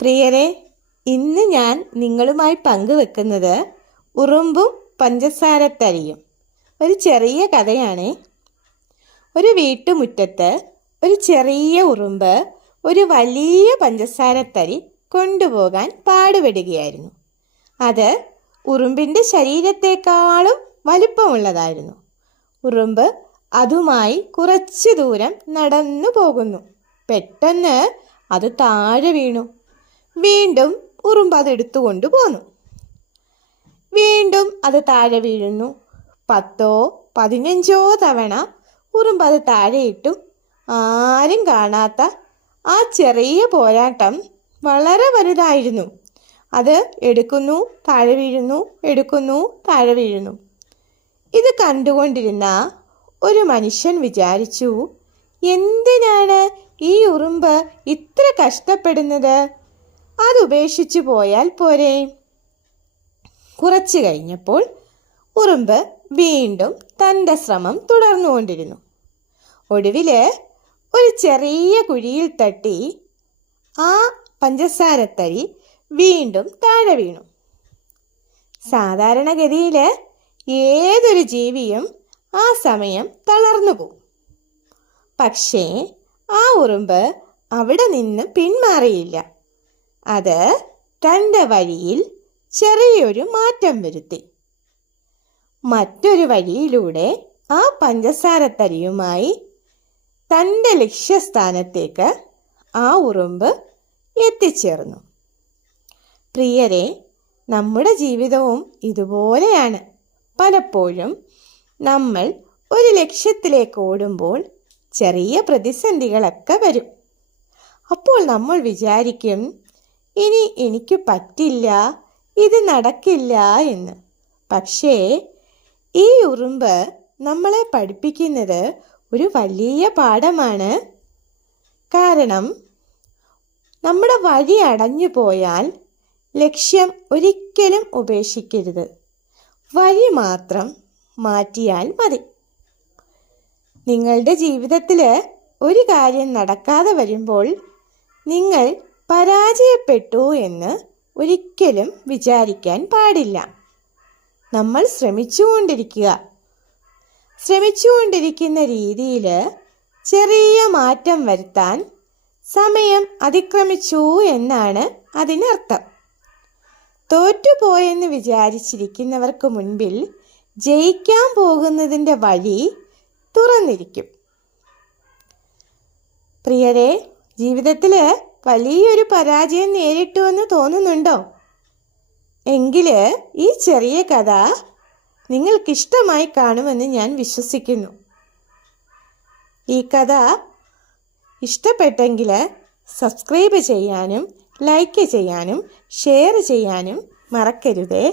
പ്രിയരെ, ഇന്ന് ഞാൻ നിങ്ങളുമായി പങ്കുവെക്കുന്നത് ഉറുമ്പും പഞ്ചസാരത്തരിയും. ഒരു ചെറിയ കഥയാണ്. ഒരു വീട്ടുമുറ്റത്ത് ഒരു ചെറിയ ഉറുമ്പ് ഒരു വലിയ പഞ്ചസാരത്തരി കൊണ്ടുപോകാൻ പാടുപെടുകയായിരുന്നു. അത് ഉറുമ്പിൻ്റെ ശരീരത്തെക്കാളും വലിപ്പമുള്ളതായിരുന്നു. ഉറുമ്പ് അതുമായി കുറച്ചു ദൂരം നടന്നു പോകുന്നു. പെട്ടെന്ന് അത് താഴെ വീണു. വീണ്ടും ഉറുമ്പ് അത് എടുത്തുകൊണ്ട് പോന്നു. വീണ്ടും അത് താഴെ വീഴുന്നു. 10 15 തവണ ഉറുമ്പ് അത് താഴെയിട്ടു. ആരും കാണാത്ത ആ ചെറിയ പോരാട്ടം വളരെ വലുതായിരുന്നു. അത് എടുക്കുന്നു, താഴെ വീഴുന്നു, എടുക്കുന്നു, താഴെ വീഴുന്നു. ഇത് കണ്ടുകൊണ്ടിരുന്ന ഒരു മനുഷ്യൻ വിചാരിച്ചു, എന്തിനാണ് ഈ ഉറുമ്പ് ഇത്ര കഷ്ടപ്പെടുന്നത്? അതുപേക്ഷിച്ചു പോയാൽ പോരെ. കുറച്ചു കഴിഞ്ഞപ്പോൾ ഉറുമ്പ് വീണ്ടും തൻ്റെ ശ്രമം തുടർന്നുകൊണ്ടിരുന്നു. ഒടുവിൽ ഒരു ചെറിയ കുഴിയിൽ തട്ടി ആ പഞ്ചസാരത്തരി വീണ്ടും താഴെ വീണു. സാധാരണഗതിയിൽ ഏതൊരു ജീവിയും ആ സമയം തളർന്നു പോകും. പക്ഷേ ആ ഉറുമ്പ് അവിടെ നിന്ന് പിന്മാറിയില്ല. അത് തൻ്റെ വഴിയിൽ ചെറിയൊരു മാറ്റം വരുത്തി. മറ്റൊരു വഴിയിലൂടെ ആ പഞ്ചസാരത്തരിയുമായി തൻ്റെ ലക്ഷ്യസ്ഥാനത്തേക്ക് ആ ഉറുമ്പ് എത്തിച്ചേർന്നു. പ്രിയരെ, നമ്മുടെ ജീവിതവും ഇതുപോലെയാണ്. പലപ്പോഴും നമ്മൾ ഒരു ലക്ഷ്യത്തിലേക്ക് ഓടുമ്പോൾ ചെറിയ പ്രതിസന്ധികളൊക്കെ വരും. അപ്പോൾ നമ്മൾ വിചാരിക്കും, ഇനി എനിക്ക് പറ്റില്ല, ഇത് നടക്കില്ല എന്ന്. പക്ഷേ ഈ ഉറുമ്പ് നമ്മളെ പഠിപ്പിക്കുന്നത് ഒരു വലിയ പാഠമാണ്. കാരണം നമ്മുടെ വഴി അടഞ്ഞു പോയാൽ ലക്ഷ്യം ഒരിക്കലും ഉപേക്ഷിക്കരുത്. വഴി മാത്രം മാറ്റിയാൽ മതി. നിങ്ങളുടെ ജീവിതത്തിൽ ഒരു കാര്യം നടക്കാതെ വരുമ്പോൾ നിങ്ങൾ പരാജയപ്പെട്ടു എന്ന് ഒരിക്കലും വിചാരിക്കാൻ പാടില്ല. നമ്മൾ ശ്രമിച്ചുകൊണ്ടിരിക്കുന്ന രീതിയിൽ ചെറിയ മാറ്റം വരുത്താൻ സമയം അതിക്രമിച്ചു എന്നാണ് അതിനർത്ഥം. തോറ്റുപോയെന്ന് വിചാരിച്ചിരിക്കുന്നവർക്ക് മുൻപിൽ ജയിക്കാൻ പോകുന്നതിൻ്റെ വഴി തുറന്നിരിക്കും. പ്രിയരെ, ജീവിതത്തിൽ വലിയൊരു പരാജയം നേരിട്ടു എന്ന് തോന്നുന്നുണ്ടോ? എങ്കിൽ ഈ ചെറിയ കഥ നിങ്ങൾക്കിഷ്ടമായി കാണുമെന്ന് ഞാൻ വിശ്വസിക്കുന്നു. ഈ കഥ ഇഷ്ടപ്പെട്ടെങ്കിൽ സബ്സ്ക്രൈബ് ചെയ്യാനും ലൈക്ക് ചെയ്യാനും ഷെയർ ചെയ്യാനും മറക്കരുതേ.